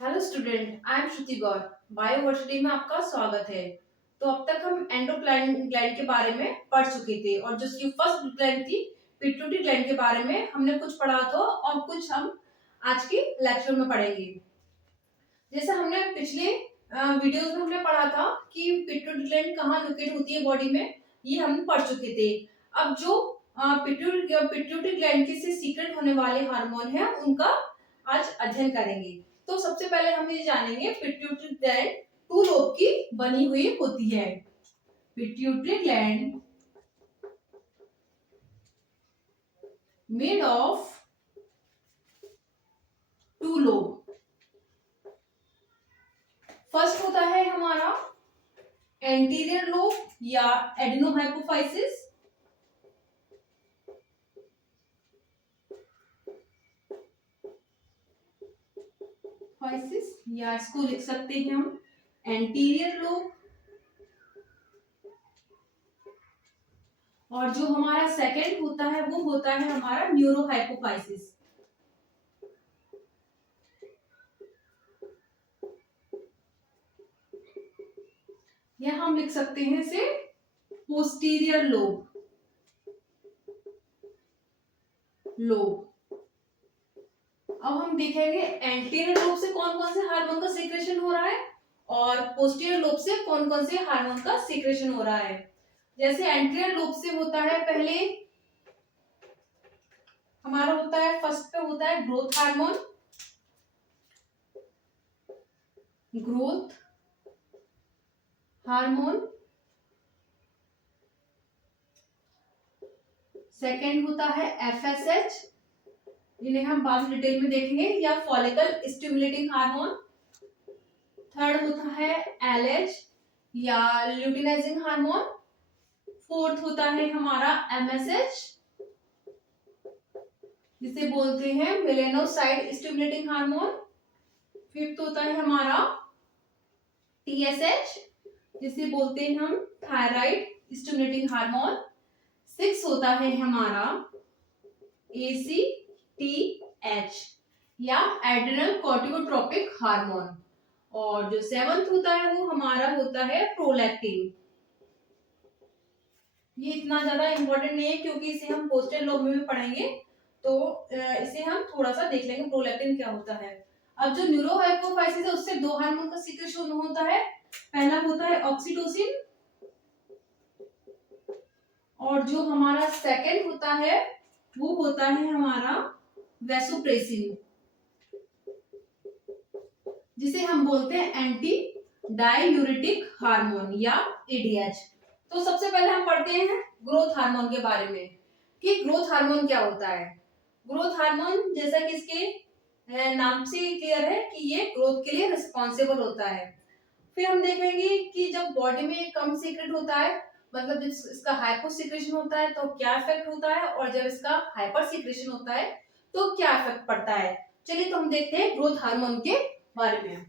Hello student, I am Shruti Gaur. Bioversity में आपका स्वागत है। तो अब तक हम एंडोक्राइन ग्लैंड के बारे में पढ़ चुके थे और जो उसकी फर्स्ट ग्लैंड थी पिट्यूटरी ग्लैंड के बारे में हमने कुछ पढ़ा था और कुछ हम आज की लेक्चर में पढ़ेंगे। जैसे हमने पिछले वीडियोस में हमने पढ़ा था कि पिट्यूटरी ग्लैंड कहाँ लोकेट होती है बॉडी में, ये हम पढ़ चुके थे। अब जो पिट्यूटरी ग्लैंड के से सीक्रेट होने वाले हार्मोन है उनका आज अध्ययन करेंगे। तो सबसे पहले हम ये जानेंगे पिट्यूटरी ग्लैंड टू लोब की बनी हुई होती है। Pituitary gland made of two lobe. First होता है हमारा एंटीरियर लोब या एडेनोहाइपोफाइसिस, या इसको लिख सकते हैं हम एंटीरियर लोब। और जो हमारा सेकंड होता है वो होता है हमारा न्यूरोहाइपोफाइसिस। या हम लिख सकते हैं इसे पोस्टीरियर लोब। अब हम देखेंगे एंटीरियर लोब से कौन कौन से हार्मोन का सीक्रेशन हो रहा है और पोस्टीरियर लोब से कौन कौन से हार्मोन का सीक्रेशन हो रहा है। जैसे एंटीरियर लोब से होता है, पहले हमारा होता है फर्स्ट पे होता है ग्रोथ हार्मोन। सेकेंड होता है एफएसएच, इन्हें हम बाद में डिटेल में देखेंगे, या फॉलिकल स्टिमुलेटिंग हार्मोन। थर्ड होता है एलएच या ल्यूटिनाइजिंग हार्मोन। फोर्थ होता है हमारा एमएसएच, जिसे बोलते हैं मेलेनोसाइट स्टिमुलेटिंग हार्मोन। फिफ्थ होता है हमारा टीएसएच, जिसे बोलते हैं हम थायराइड स्टिमुलेटिंग हार्मोन। सिक्स होता है हमारा एसीटीएच या एड्रेनल कॉर्टिकोट्रोपिक हार्मोन। और जो सेवंथ होता है वो हमारा होता है प्रोलैक्टिन। ये इतना ज्यादा इंपॉर्टेंट नहीं है क्योंकि इसे हम पोस्टर लोब में भी पढ़ेंगे, तो इसे हम थोड़ा सा देख लेंगे प्रोलैक्टिन क्या होता है। अब जो न्यूरोहाइपोफाइसिस है उससे दो हार्मोन का सीक्रेशन होता है। पहला होता है ऑक्सीटोसिन और जो हमारा सेकंड होता है वो होता है हमारा वैसोप्रेसिन, जिसे हम बोलते हैं एंटी डाययूरेटिक हार्मोन या एडीएच। तो सबसे पहले हम पढ़ते हैं ग्रोथ हार्मोन के बारे में कि ग्रोथ हार्मोन क्या होता है। ग्रोथ हार्मोन जैसा कि इसके नाम से क्लियर है कि ये ग्रोथ के लिए रिस्पॉन्सिबल होता है। फिर हम देखेंगे कि जब बॉडी में कम सीक्रेट होता है, मतलब जब इसका हाइपो सीक्रेशन होता है तो क्या इफेक्ट होता है, और जब इसका हाइपर सीक्रेशन होता है तो क्या इफेक्ट पड़ता है। चलिए तो हम देखते हैं ग्रोथ हार्मोन के बारे में।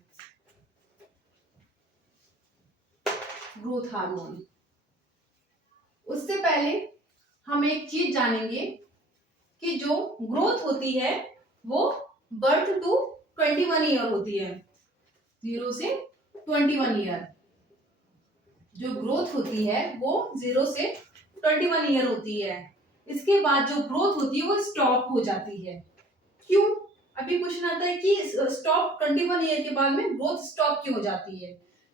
ग्रोथ हार्मोन, उससे पहले हम एक चीज जानेंगे कि जो ग्रोथ होती है वो बर्थ टू 21 ईयर होती है। 0 से 21 ईयर जो ग्रोथ होती है वो 0 से 21 ईयर होती है। इसके बाद जो ग्रोथ होती है वो स्टॉप हो जाती है। क्यों? अभी क्वेश्चन आता है कि स्टॉप 21 ईयर के बाद में ग्रोथ स्टॉप क्यों हो जाती है।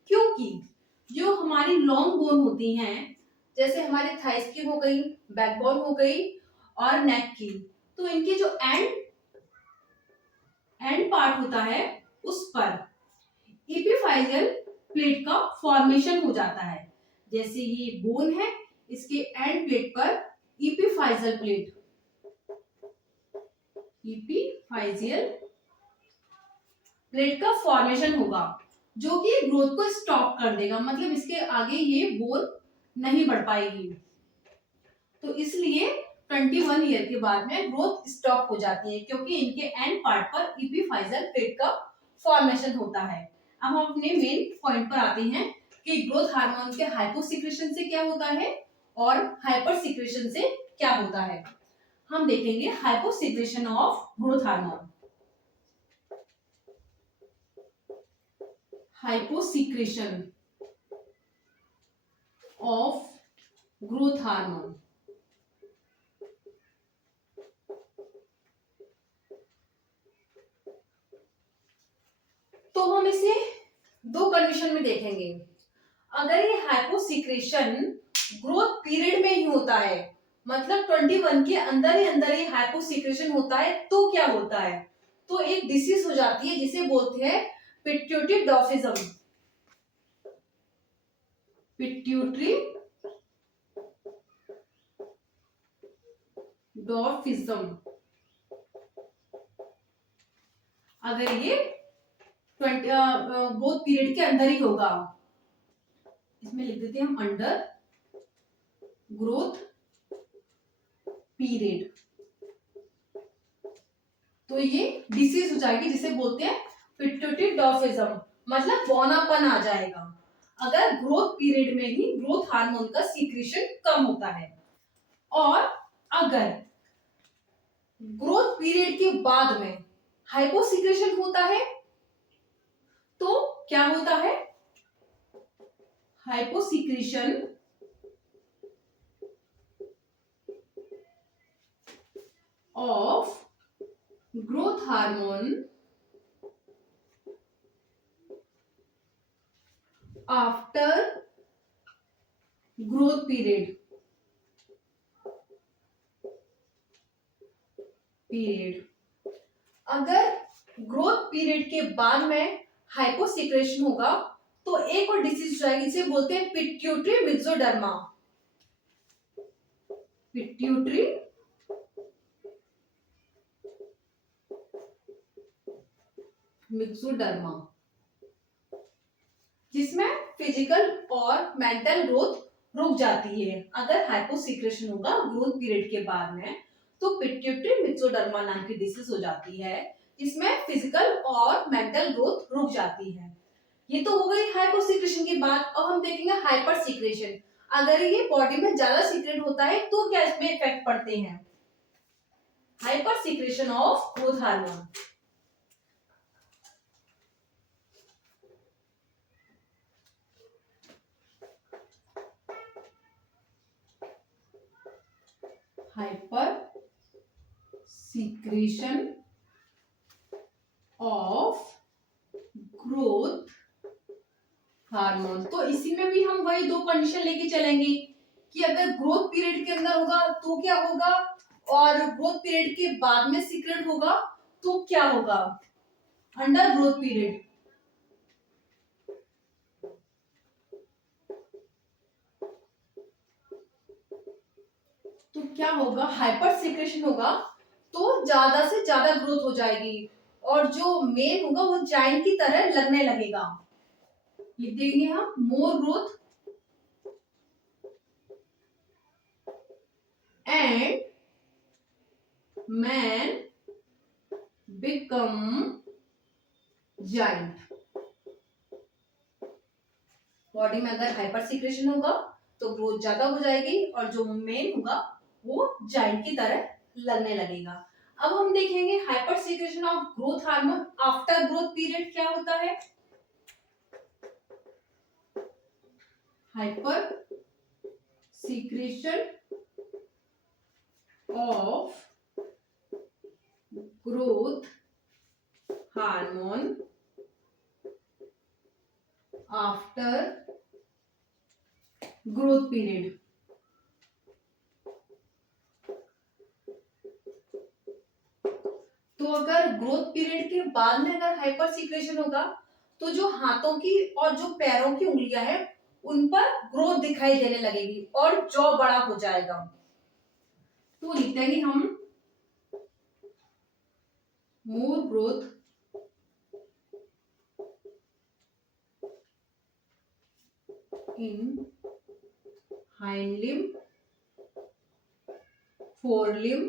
क्योंकि जो हमारी लॉन्ग बोन होती हैं, जैसे हमारे थाइस की हो गई, बैकबोन हो गई और नेक की, तो इनके जो एंड पार्ट होता है उस पर इपिफाइजियल प्लेट का फॉर्मेशन हो जाता है। जैसे ये बोन है, इसके एंड प्लेट पर इपिफाइजियल प्लेट का फॉर्मेशन होगा जो कि ग्रोथ को स्टॉप कर देगा, मतलब इसके आगे ये बोन नहीं बढ़ पाएगी। तो इसलिए 21 ईयर के बाद में ग्रोथ स्टॉप हो जाती है क्योंकि इनके एंड पार्ट पर इपिफाइजियल प्लेट का फॉर्मेशन होता है। अब हम अपने मेन पॉइंट पर आते हैं कि ग्रोथ हार्मोन के हाइपोसिक्रेशन से क्या होता है और हाइपर सिक्रेशन से क्या होता है। हम देखेंगे hyposecretion of growth hormone. Hyposecretion of growth hormone. तो हम इसे दो कंडीशन में देखेंगे। अगर ये हाइपोसिक्रेशन ग्रोथ पीरियड में ही होता है, मतलब 21 के अंदर ही अंदर ये हाइपोसिक्रेशन होता है, तो क्या होता है? तो एक डिसीज हो जाती है जिसे बोलते हैं पिट्यूटरी डॉर्फिज्म। पिट्यूटरी डॉर्फिज्म। अगर ये 20 ग्रोथ पीरियड के अंदर ही होगा, इसमें लिख देते हैं हम अंडर ग्रोथ पीरियड, तो ये डिसीज हो जाएगी जिसे बोलते हैं पिट्यूटरी डॉर्फिज्म, मतलब बौनापन आ जाएगा अगर ग्रोथ पीरियड में ही ग्रोथ हार्मोन का सीक्रेशन कम होता है। और अगर ग्रोथ पीरियड के बाद में हाइपोसिक्रेशन होता है तो क्या होता है? Hyposecretion of growth hormone after growth period अगर ग्रोथ पीरियड के बाद में हाइपोसिक्रेशन होगा तो एक और डिसीज हो जाएगी जिसे बोलते हैं पिट्यूटरी मिक्सोडर्मा। पिट्यूटरी मिक्सोडर्मा, जिसमें फिजिकल और मेंटल ग्रोथ रुक जाती है अगर हाइपोसिक्रेशन होगा ग्रोथ पीरियड के बाद में, तो पिट्यूटरी मिक्सोडर्मा नाम की डिसीज हो जाती है जिसमें फिजिकल और मेंटल ग्रोथ रुक जाती है। ये तो हो गई हाइपोसिक्रेशन की बात। अब हम देखेंगे हाइपर सिक्रेशन। अगर ये बॉडी में ज्यादा सीक्रेट होता है तो क्या इसमें इफेक्ट पड़ते हैं? Hyper secretion of growth hormone. Hyper secretion of growth hormone, तो इसी में भी हम वही दो कंडीशन लेके चलेंगे कि अगर ग्रोथ पीरियड के अंदर होगा तो क्या होगा, और ग्रोथ पीरियड के बाद में सीक्रेट होगा तो क्या होगा। अंडर ग्रोथ पीरियड तो क्या होगा, हाइपर सिक्रेशन होगा तो ज्यादा से ज्यादा ग्रोथ हो जाएगी और जो मेल होगा वो जाइंट की तरह लगने लगेगा। लिख देंगे हम more growth and man become giant. Body में अगर हाइपर सिक्रेशन होगा तो ग्रोथ ज्यादा हो जाएगी और जो मेन होगा वो जाइंट की तरह लगने लगेगा। अब हम देखेंगे hyper secretion of growth hormone after growth period क्या होता है। Hyper secretion of growth hormone after growth period. तो अगर ग्रोथ पीरियड के बाद में अगर हाइपर सिक्रेशन होगा तो जो हाथों की और जो पैरों की उंगलियां हैं उन पर ग्रोथ दिखाई देने लगेगी और जॉ बड़ा हो जाएगा। तो लिखते हैं कि हम more growth in hind limb, forelimb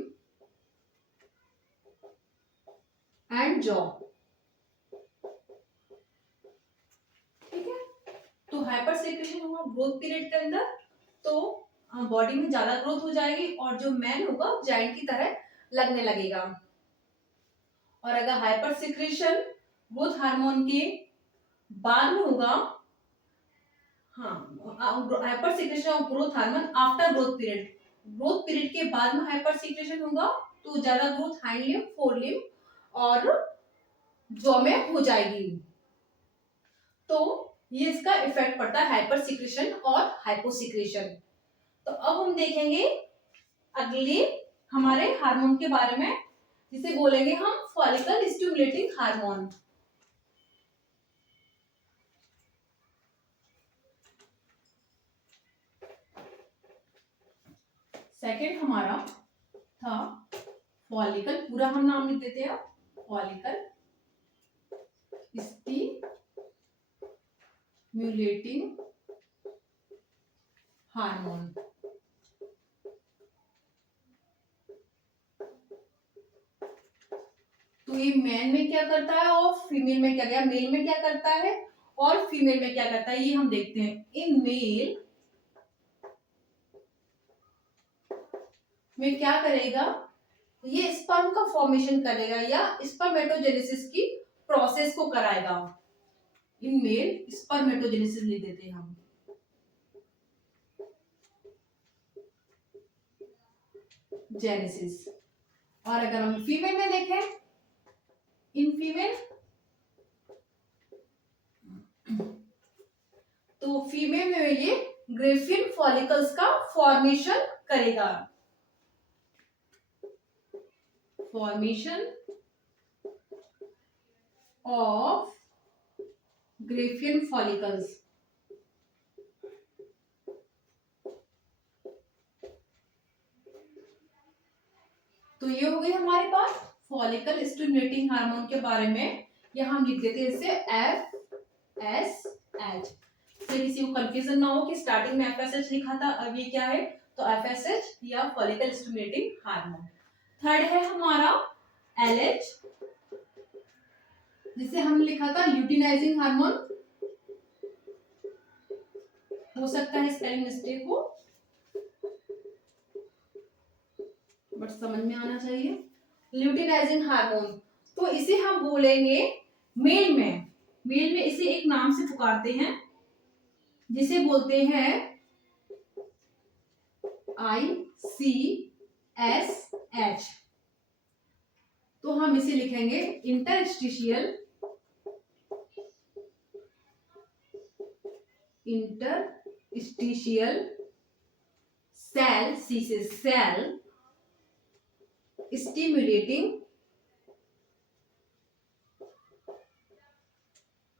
and jaw। ठीक है, तो हाइपर सिक्रेशन होगा ग्रोथ पीरियड के अंदर तो बॉडी में ज्यादा ग्रोथ हो जाएगी और जो मैन होगा जाइंट की तरह लगने लगेगा। और अगर हाइपर सिक्रेशन ग्रोथ हार्मोन के बाद में होगा, हाँ, hyper secretion of growth hormone after growth period. Growth period के बाद में हाइपर सीक्रेशन होगा तो ज्यादा growth hind limb, four limb और जॉ में हो जाएगी। तो ये इसका इफेक्ट पड़ता है हाइपर सीक्रेशन और हाइपोसीक्रेशन। तो अब हम देखेंगे अगले हमारे हार्मोन के बारे में, जिसे बोलेंगे हम फॉलिकल स्टिमुलेटिंग हार्मोन। सेकेंड हमारा था फॉलिकल, पूरा हम नाम लिख देते हैं, फॉलिकल स्टिमुलेटिंग हार्मोन। तो ये मैन में क्या करता है और फीमेल में क्या, मेल में क्या करता है और फीमेल में क्या करता है, ये हम देखते हैं। इन मेल में क्या करेगा, ये स्पर्म का फॉर्मेशन करेगा या स्पर्मेटोजेनेसिस की प्रोसेस को कराएगा। इन मेल स्पर्मेटोजेनेसिस लिख देते हैं हम। जेनेसिस। और अगर हम फीमेल में देखें, इन फीमेल, तो फीमेल में ये ग्रेफिन फॉलिकल्स का फॉर्मेशन करेगा। Formation of Graafian follicles. तो ये हो गई हमारे पास फॉलिकल स्टिमुलेटिंग हार्मोन के बारे में। यहां हम लिख देते हैं इसे FSH, से किसी को कंफ्यूजन ना हो कि स्टार्टिंग में FSH लिखा था, अब ये क्या है, तो FSH या फॉलिकल स्टिमुलेटिंग हार्मोन। थर्ड है हमारा LH, जिसे हम लिखा था ल्यूटिनाइजिंग हार्मोन। हो सकता है स्पेलिंग मिस्टेक हो, बट समझ में आना चाहिए। ल्यूटिनाइजिंग हार्मोन, तो इसे हम बोलेंगे मेल में, मेल में इसे एक नाम से पुकारते हैं जिसे बोलते हैं ICSH। तो हम इसे लिखेंगे इंटरस्टिशियल सेल, सी से सेल स्टिमुलेटिंग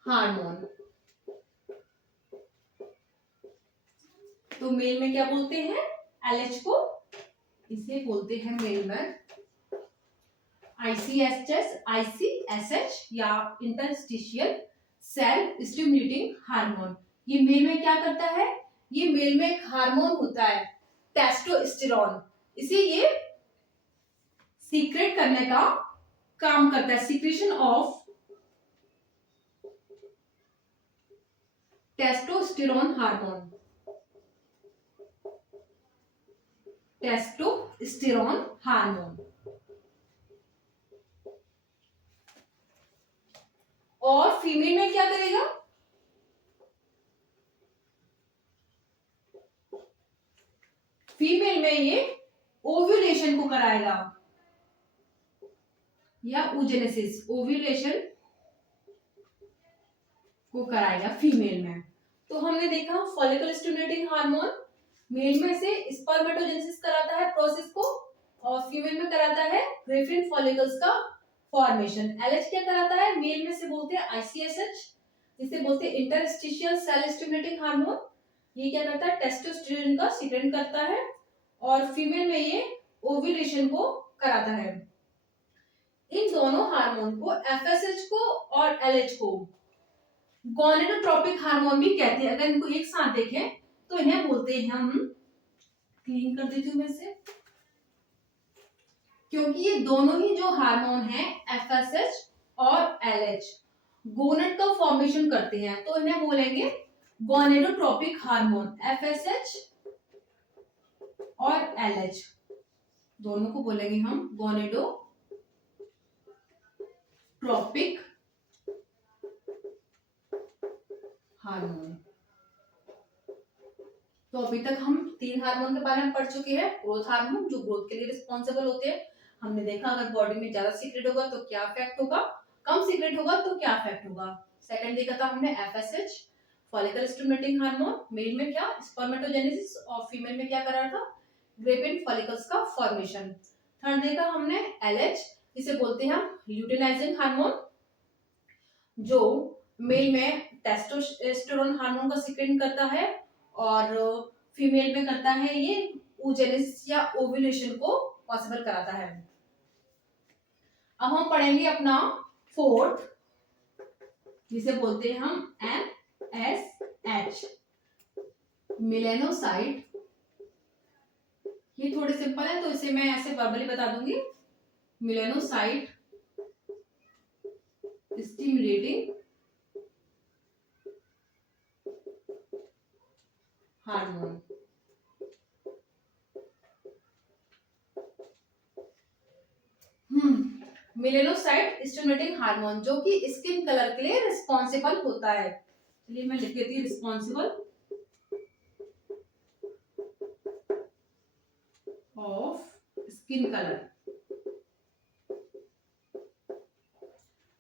हार्मोन। तो मेल में क्या बोलते हैं, LH को, इसे बोलते हैं मेल में ICSH या इंटरस्टिशियल सेल स्टिमुलेटिंग हार्मोन। ये मेल में क्या करता है, ये मेल में एक हार्मोन होता है टेस्टोस्टेरोन, इसे ये सीक्रेट करने का काम करता है। Secretion of testosterone hormone, testosterone hormone. और फीमेल में क्या करेगा, फीमेल में ये ओव्यूलेशन को कराएगा या oogenesis, ओव्यूलेशन को कराएगा फीमेल में। तो हमने देखा फॉलिकल स्टिमुलेटिंग हार्मोन मेल में से स्पर्मेटोजेनेसिस कराता है प्रोसेस को, और फीमेल में कराता है ग्रेफिन फॉलिकल्स का फॉर्मेशन। LH क्या कराता है, मेल में से बोलते हैं ICSH, जिसे बोलते हैं इंटरस्टिशियल सेल स्टिमुलेटिंग हार्मोन। ये क्या करता है, टेस्टोस्टेरोन का सीक्रेट करता है, और फीमेल में ये ओव्यूलेशन को कराता है। इन दोनों हार्मोन को, FSH को और LH को, गोनेडोट्रोपिक हार्मोन भी कहते हैं। अगर इनको एक साथ देखें तो इन्हें बोलते हैं हम, क्लीन कर देती हूं मैं इसे, क्योंकि ये दोनों ही जो हार्मोन हैं FSH और LH गोनेड का फॉर्मेशन करते हैं, तो इन्हें बोलेंगे गोनेडोट्रोपिक हार्मोन। FSH और LH दोनों को बोलेंगे हम गोनेडोट्रोपिक अभी तक हम 3 हार्मोन के बारे में पढ़ चुके हैं। ग्रोथ हार्मोन जो ग्रोथ के लिए रिस्पॉन्सिबल होते हैं। हमने देखा अगर बॉडी में ज्यादा सीक्रेट होगा तो क्या इफेक्ट होगा, कम सीक्रेट होगा तो क्या इफेक्ट होगा। सेकंड देखा था हमने FSH follicle stimulating hormone, male में क्या स्पर्मेटोजेनेसिस और फीमेल में क्या कर रहा था ग्रेपिन फॉलिकल्स का फॉर्मेशन। थर्ड देखा हमने एलएच जिसे बोलते हैं हम ल्यूटेनाइजिंग हार्मोन, जो मेल में टेस्टोस्टेरोन हार्मोन का सीक्रेट करता है और फीमेल में करता है ये oogenesis या ओव्यूलेशन को पॉसिबल कराता है। अब हम पढ़ेंगे अपना फोर्थ जिसे बोलते हैं हम MSH मेलेनोसाइट। ये थोड़े सिंपल है तो इसे मैं ऐसे वर्बली बता दूंगी। Melanocyte stimulating hormone. Melanocyte stimulating hormone जो कि स्किन कलर के लिए रिस्पॉन्सिबल होता है। चलिए मैं लिख देती हूँ रिस्पॉन्सिबल ऑफ स्किन कलर।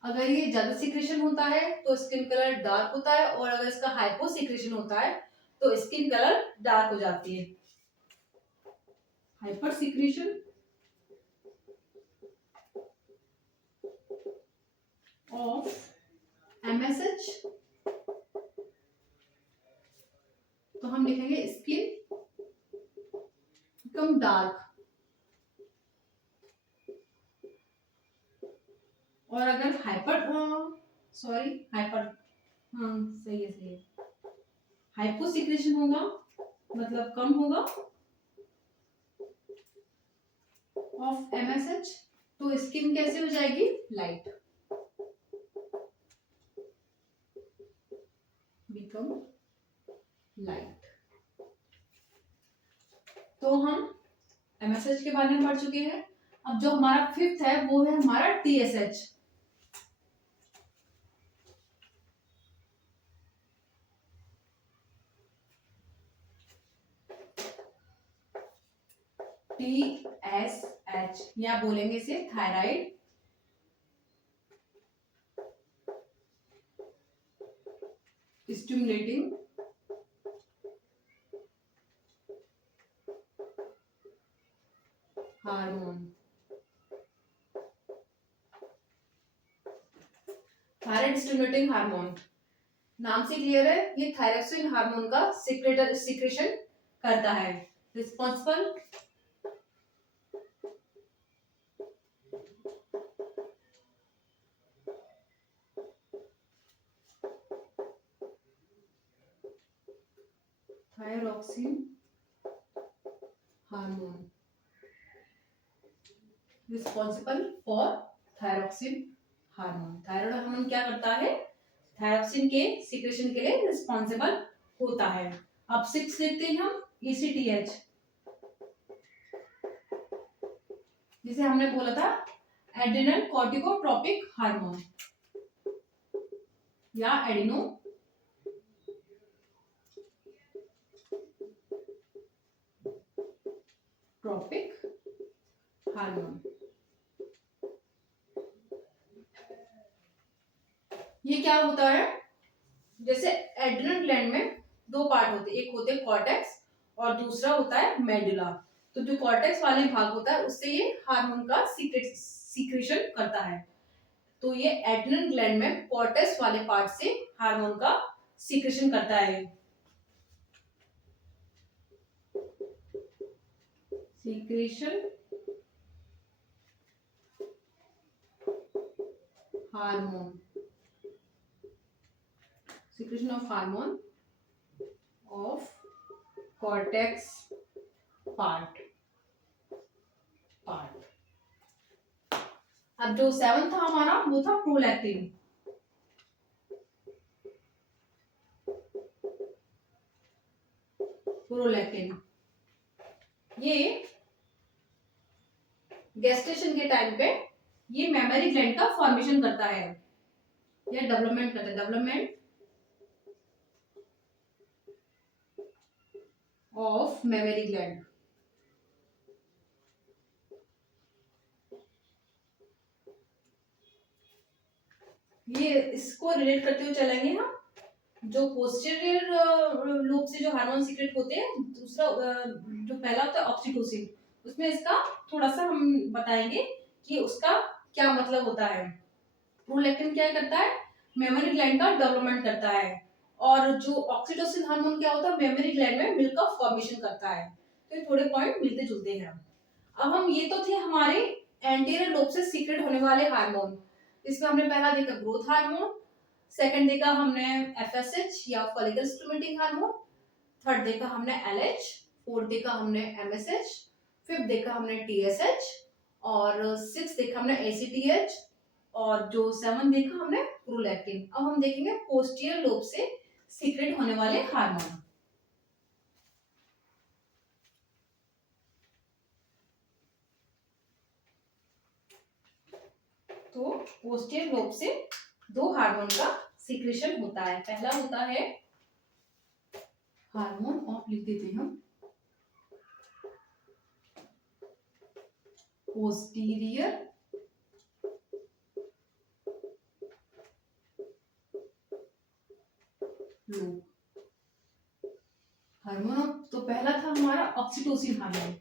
अगर ये ज्यादा सीक्रेशन होता है तो स्किन कलर डार्क होता है और अगर इसका हाइपो सीक्रेशन होता है तो स्किन कलर डार्क हो जाती है। हाइपर सीक्रेशन ऑफ MSH तो हम लिखेंगे स्किन बिकम डार्क, और अगर हाइपर सही है हाइपो सीक्रेशन होगा मतलब कम होगा ऑफ MSH तो स्किन कैसे हो जाएगी लाइट, बिकम लाइट। तो हम MSH के बारे में पढ़ चुके हैं। अब जो हमारा फिफ्थ है वो है हमारा TSH। TSH या बोलेंगे इसे thyroid stimulating hormone. Thyroid stimulating hormone नाम से क्लियर है, ये थायरोक्सिन हार्मोन का सीक्रेशन करता है। Responsible thyroxine hormone responsible for thyroxine hormone. Thyroid hormone क्या करता है थायरोक्सिन के सीक्रेशन के लिए रिस्पॉन्सिबल होता है। अब 6 देखते हैं हम ECTH जिसे हमने बोला था एड्रिनल कॉर्टिकोट्रोपिक हार्मोन या एडिनो ट्रोपिक हार्मोन। ये क्या होता है जैसे एड्रिनल ग्लैंड में 2 पार्ट होते हैं, एक होते हैं कॉर्टेक्स और दूसरा होता है मेडुला। तो जो कॉर्टेक्स वाले भाग होता है उससे ये हार्मोन का सीक्रेशन करता है। तो ये एड्रिनल ग्लैंड में कॉर्टेक्स वाले पार्ट से हार्मोन का सीक्रेशन करता है। Secretion hormone secretion of hormone of cortex part। अब जो 7 था हमारा वो था प्रोलैक्टिन। प्रोलैक्टिन ये गेस्टेशन के टाइम पे ये मेमोरी ग्लैंड का फॉर्मेशन करता है या डेवलपमेंट करता है, डेवलपमेंट ऑफ मेमोरी ग्लैंड। ये इसको रिलेट करते हुए चलेंगे हम। जो पोस्टीरियर लोब से जो हार्मोन सीक्रेट होते हैं, दूसरा जो पहला होता है ऑक्सीटोसिन, उसमें इसका थोड़ा सा हम बताएंगे कि उसका क्या मतलब होता है। प्रोलैक्टिन क्या करता है, मेमोरी ग्लैंड का डेवलपमेंट करता है, और जो ऑक्सीटोसिन हार्मोन क्या होता है, मेमोरी ग्लैंड में मिल्क का फॉर्मेशन करता है। तो ये थोड़े पॉइंट मिलते जुलते हैं। अब हम ये तो थे हमारे एंटीरियर लोब से सीक्रेट होने वाले हार्मोन। इसमें हमने पहला देखा ग्रोथ हार्मोन, सेकंड देखा हमने एफएसएच या फॉलिकल स्टिमुलेटिंग हार्मोन, थर्ड देखा हमने एलएच, फोर्थ देखा हमने एमएसएच, फिफ्थ देखा हमने टीएसएच, और सिक्स देखा हमने एसीटीएच, और जो सेवन देखा हमने प्रोलैक्टिन। अब हम देखेंगे पोस्टीरियर लोब से सीक्रेट होने वाले हार्मोन। तो पोस्टीरियर लोब से दो हार्मोन का सीक्रेशन होता है। पहला होता है हार्मोन ऑफ, लिख देते हैं हम, पोस्टीरियर लोब हार्मोन। तो पहला था हमारा ऑक्सीटोसिन हार्मोन,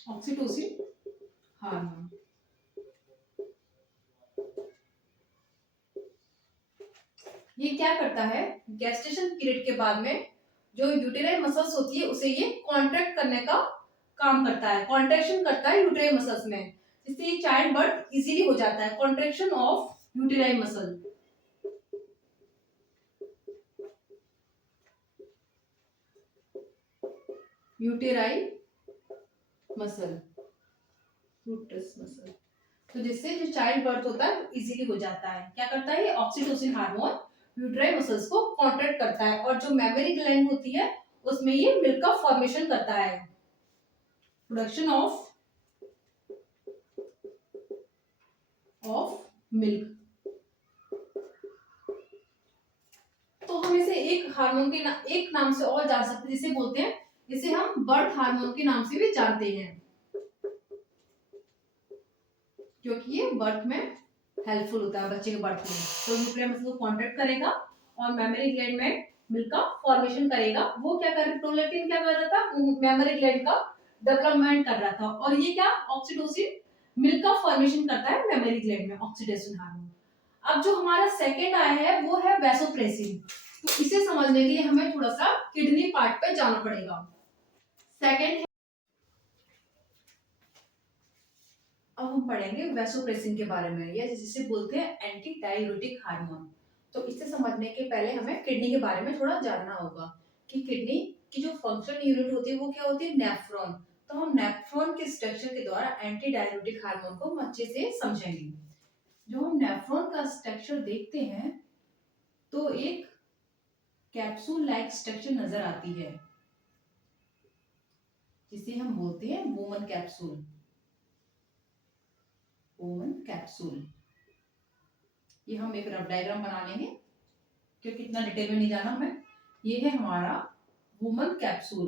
ऑक्सीटोसिन हार्मोन। ये क्या करता है, गैस्ट्रेशन पीरियड के बाद में जो यूटेराइन मसल्स होती है उसे ये कॉन्ट्रैक्ट करने का काम करता है, कॉन्ट्रैक्शन करता है यूटेराइन मसल्स में, जिससे ये चाइल्ड बर्थ इजीली हो जाता है। Contraction of uterine muscle, uterine muscle, uterus muscle, तो जिससे जो चाइल्ड बर्थ होता है इजीली हो जाता है। क्या करता है ये ऑक्सीटोसिन हार्मोन, यूटेराइन मसल्स को कॉन्ट्रैक्ट करता है, और जो मेमोरी ग्लैंड होती है उसमें ये मिल्क का फॉर्मेशन करता है, प्रोडक्शन ऑफ मिल्क। तो हम इसे एक हार्मोन के एक नाम से और जान सकते हैं, जिसे बोलते हैं, इसे हम बर्थ हार्मोन के नाम से भी जानते हैं, क्योंकि ये बर्थ में हेल्पफुल होता है, बच्चे के बर्थ में। तो न्यूक्लियर मसल को कॉन्ट्रैक्ट करेगा और मेमोरी ग्लैंड में मिल्क का फॉर्मेशन करेगा। वो क्या कर, प्रोलैक्टिन क्या कर रहा था, मेमोरी ग्लैंड का डेवलपमेंट कर रहा था, और ये क्या, ऑक्सीटोसिन मिल्क का फॉर्मेशन करता है मेमोरी ग्लैंड में, ऑक्सीटोसिन हार्मोन। अब जो हमारा सेकंड आया है वो है वैसोप्रेसिन। तो इसे समझने के लिए हमें थोड़ा सा किडनी पार्ट पे जाना पड़ेगा। सेकंड, अब हम पढ़ेंगे वैसोप्रेसिन के बारे में, या जिसे बोलते हैं एंटी डाययूरेटिक हार्मोन। तो इसे समझने के पहले हमें किडनी के बारे में थोड़ा जानना होगा कि किडनी की जो फंक्शन यूनिट होती है वो क्या होती है, नेफ्रॉन। तो हम नेफ्रॉन के स्ट्रक्चर के द्वारा एंटी डाययूरेटिक हार्मोन को हम अच्छे से समझेंगे। जो हम नेफ्रॉन का स्ट्रक्चर देखते हैं तो एक कैप्सूल लाइक स्ट्रक्चर नजर आती है, जिसे हम बोलते हैं वोमन कैप्सूल, वोमन कैप्सूल। ये हम एक रफ डायग्राम बना लेंगे क्योंकि इतना डिटेल में नहीं जाना हमें। ये है हमारा वुमन कैप्सूल,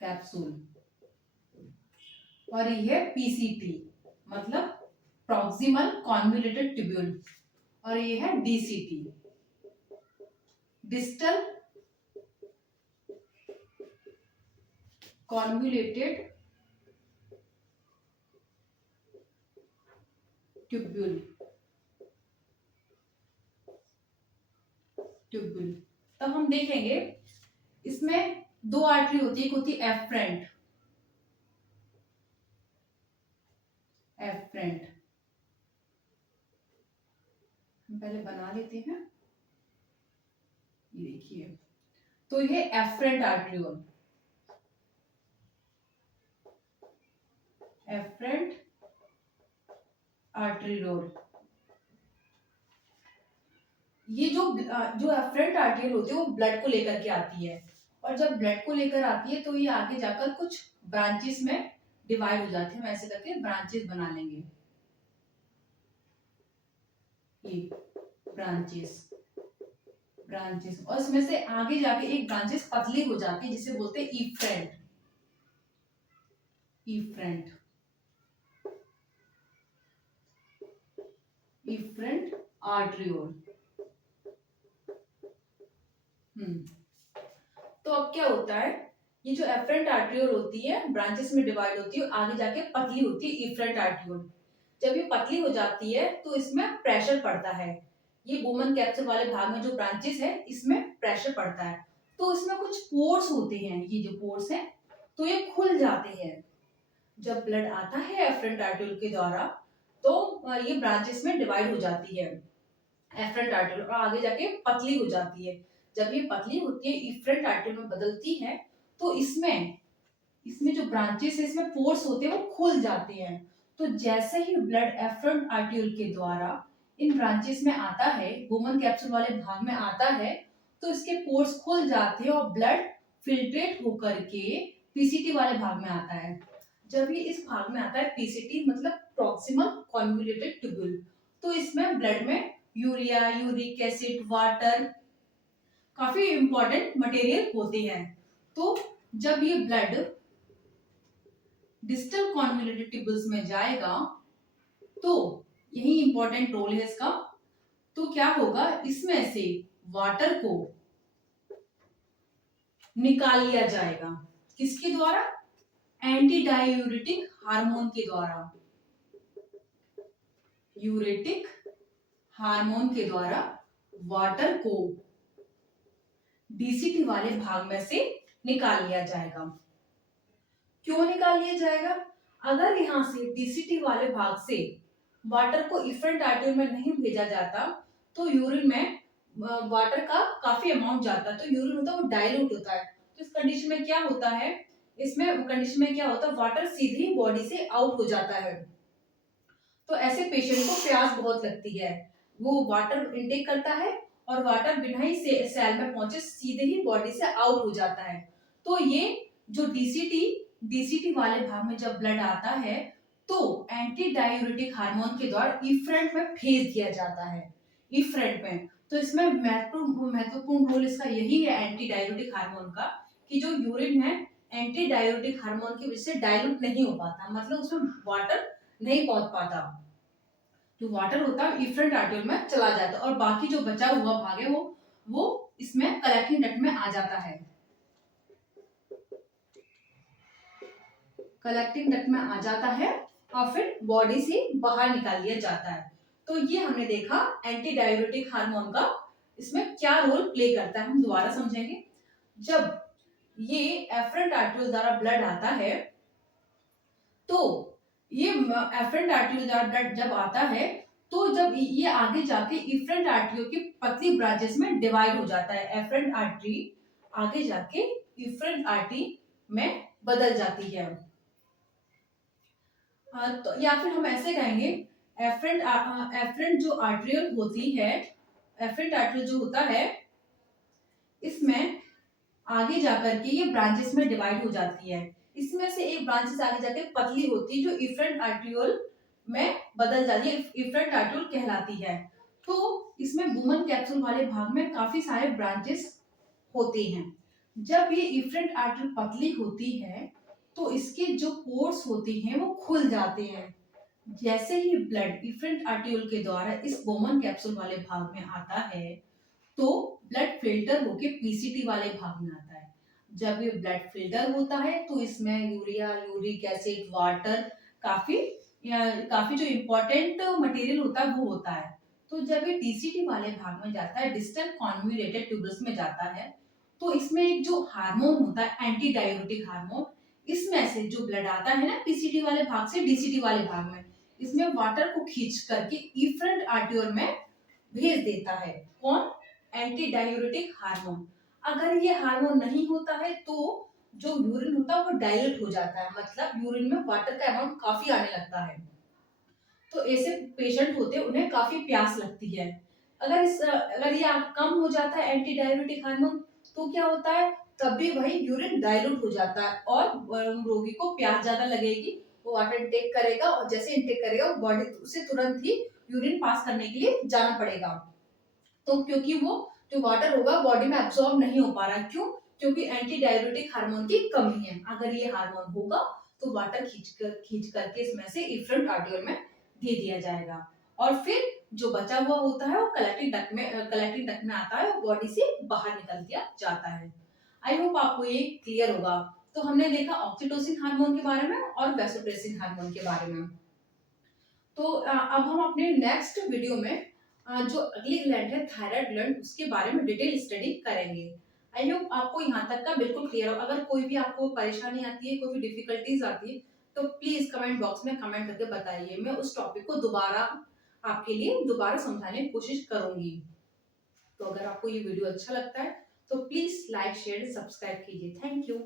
कैप्सूल, और ये है पीसीटी मतलब प्रॉक्सिमल कॉन्वोल्यूटेड ट्यूब्यूल, और ये है DCT, distal convoluted tubule, tubule. तब हम देखेंगे इसमें दो आर्टरी होती है, एक होती है एफरेंट, एफरेंट हम पहले बना लेते हैं, ये देखिए। तो ये एफरेंट आर्ट्रियोल, एफरेंट आर्टरीरोल। ये जो एफरेंट आर्टरियल होती है वो ब्लड को लेकर के आती है, और जब ब्लड को लेकर आती है तो ये आगे जाकर कुछ ब्रांचेस में डिवाइड हो जाते हैं। हम ऐसे करके ब्रांचेस बना लेंगे, ये ब्रांचेस ब्रांचेस और इसमें से आगे जाके एक ब्रांचेस पतली हो जाती है जिसे बोलते हैं इफ्रेंट इफ्रेंट इफ्रेंट आर्टरियोल। तो अब क्या होता है, ये जो एफरेंट आर्टरियोल होती है ब्रांचेस में डिवाइड होती है, आगे जाके पतली होती है इफ्रेंट आर्टरियोल। जब ये पतली हो जाती है तो इसमें प्रेशर पड़ता है, ये बोमन कैप्सूल वाले भाग में जो ब्रांचेस है इसमें प्रेशर पड़ता है, तो इसमें कुछ पोर्स होते हैं, ये जो पोर्स हैं तो ये खुल जाते हैं। जब ब्लड आता है एफरेंट आर्टरियोल के द्वारा तो ये ब्रांचेस में डिवाइड हो जाती है एफरेंट आर्टरियोल और आगे जाके पतली हो जाती है। जब ये पतली होती है इफ्रेंट आर्टरियोल में बदलती है तो इसमें इसमें जो ब्रांचेस है इसमें पोर्स होते हैं वो खुल जाते हैं। तो जैसे ही ब्लड एफरेंट आर्टरियोल के द्वारा इन ब्रांचेस में आता है, वुमन कैप्सूल वाले भाग में आता है, तो इसके पोर्स खुल जाते हैं और ब्लड फिल्ट्रेट होकर के पीसीटी वाले भाग में आता है। जब ये इस भाग में आता है पीसीटी मतलब प्रॉक्सिमल कॉन्वोल्यूटेड ट्यूब्यूल, तो इसमें ब्लड में यूरिया, यूरिक एसिड, वाटर काफी इंपॉर्टेंट मटेरियल होते हैं। तो जब ये ब्लड डिस्टल कॉन्वोल्यूटेड ट्यूब्यूल्स में जाएगा तो यही इंपॉर्टेंट रोल है इसका। तो क्या होगा, इसमें से वाटर को निकाल लिया जाएगा, किसके द्वारा? एंटी डायूरेटिक हार्मोन के द्वारा, यूरेटिक हार्मोन के द्वारा वाटर को डीसीटी वाले भाग में से निकाल लिया जाएगा। क्यों निकाल लिया जाएगा? अगर यहाँ से डीसीटी वाले भाग से वाटर को इफरेंट आर्टरियोल में नहीं भेजा जाता तो यूरिन में वाटर का काफी अमाउंट जाता है, तो यूरिन होता है वो डाइल्यूट होता है। तो इस कंडीशन में क्या होता है, इसमें कंडीशन में क्या होता है, वाटर सीधे बॉडी से आउट हो जाता है। तो ऐसे पेशेंट को प्यास बहुत लगती है, वो वाटर इनटेक करता है और वाटर बिना ही सेल में पहुंचे सीधे ही बॉडी से आउट हो जाता है। तो ये जो डीसीटी वाले भाग में जब ब्लड आता है तो एंटी डायूरेटिक हार्मोन के द्वारा इफ्रेंट में भेज दिया जाता है, इफ्रेंट में। तो इसमें महत्वपूर्ण रोल इसका यही है एंटी डायूरेटिक हार्मोन का, कि जो यूरिन है एंटी डायूरेटिक हार्मोन की वजह से डाइल्यूट नहीं हो पाता, मतलब उसमें वाटर नहीं पहुंच पाता, जो वाटर होता है इफरेंट आर्टरियोल में चला जाता है और बाकी जो बचा हुआ भाग है वो इसमें कलेक्टिंग डक्ट में आ जाता है, कलेक्टिंग डक्ट में आ जाता है और फिर बॉडी से बाहर निकाल लिया जाता है। तो ये हमने देखा एंटी डायूरेटिक हार्मोन का इसमें क्या रोल प्ले करता है। हम दोबारा समझेंगे, जब ये एफरेंट आर्टरियोल द्वारा ब्लड आता है तो ये एफरेंट आर्टरियोल द्वारा ब्लड जब आता है तो जब ये आगे जाके इफरेंट आर्टरियोल की पतली ब्रांचेस में डिवाइड हो जाता है, एफरेंट आर्टरी आगे जाके इफरेंट आर्टरी में बदल जाती है। तो या फिर हम ऐसे कहेंगे एफरेंट जो आर्टरियल होती है, एफरेंट आर्टरियल जो होता है इसमें आगे जाकर के ये ब्रांचेस में डिवाइड हो जाती है। इसमें से एक ब्रांचेस आगे जाके पतली होती है जो इफरेंट आर्टरियोल में बदल जाती है, इफरेंट आर्टरियोल कहलाती है। तो इसमें वुमन कैप्सूल वाले भाग में काफी सारे ब्रांचेस होते हैं। जब ये इफरेंट आर्टरी पतली होती है तो इसके जो पोर्स होते हैं वो खुल जाते हैं। जैसे ही ब्लड इफरेंट आर्टरियोल के द्वारा इस वुमन कैप्सूल वाले भाग में आता है तो ब्लड फिल्टर होके पीसीटी वाले भाग में आता है। जब ये ब्लड फिल्टर होता है तो इसमें यूरिया, यूरिक एसिड, वाटर काफी जो इम्पोर्टेंट मटेरियल होता है वो होता है। तो जब ये डीसीटी वाले भाग में जाता है, डिस्टल कॉन्वोल्यूटेड ट्यूब्यूल्स में जाता है, तो इसमें एक जो हार्मोन होता है एंटी डायूरेटिक हार्मोन, इसमें से जो ब्लड आता है ना पीसीटी वाले भाग से डीसीटी वाले भाग में, इसमें वाटर को खींच करके इफरेंट आर्टरियोल में भेज देता है। कौन? Anti diuretic hormone. अगर ये हार्मोन नहीं होता है तो जो यूरिन होता है वो डाइल्यूट हो जाता है, मतलब यूरिन में वाटर का अमाउंट काफी आने लगता है। तो ऐसे पेशेंट होते हैं उन्हें काफी प्यास लगती है। अगर ये कम हो जाता है एंटी डायूरेटिक हार्मोन तो क्या होता है, तब भी वही यूरिन डाइल्यूट हो जाता है और रोगी को प्यास ज्यादा लगेगी, वो वाटर इंटेक करेगा और जैसे इंटेक करेगा वो बॉडी उसे तुरंत ही यूरिन पास करने के लिए जाना पड़ेगा। तो क्योंकि वो जो वाटर होगा बॉडी में एब्सॉर्ब नहीं हो पा रहा है, क्यों? क्योंकि एंटी डाययूरेटिक हार्मोन की कमी है। अगर ये हार्मोन होगा तो वाटर खींच करके इसमें से इफरेंट आर्टियोल में दे दिया जाएगा और फिर जो बचा हुआ होता है वो कलेक्टिंग डक्ट में आता है और बॉडी से बाहर निकल दिया जाता है। आई होप आपको ये क्लियर होगा। तो हमने देखा ऑक्सीटोसिन हार्मोन के बारे में और वैसोप्रेसिन हार्मोन के बारे में। तो अब हम अपने नेक्स्ट वीडियो में जो अगली ग्लैंड है थायराइड ग्लैंड, उसके बारे में डिटेल स्टडी करेंगे। आई होप आपको यहाँ तक का बिल्कुल क्लियर हो। अगर कोई भी आपको परेशानी आती है, कोई भी डिफिकल्टीज आती है, तो प्लीज कमेंट बॉक्स में कमेंट करके बताइए। मैं उस टॉपिक को दोबारा आपके लिए दोबारा समझाने की कोशिश करूंगी। तो अगर आपको ये वीडियो अच्छा लगता है तो प्लीज लाइक शेयर सब्सक्राइब कीजिए। Thank you.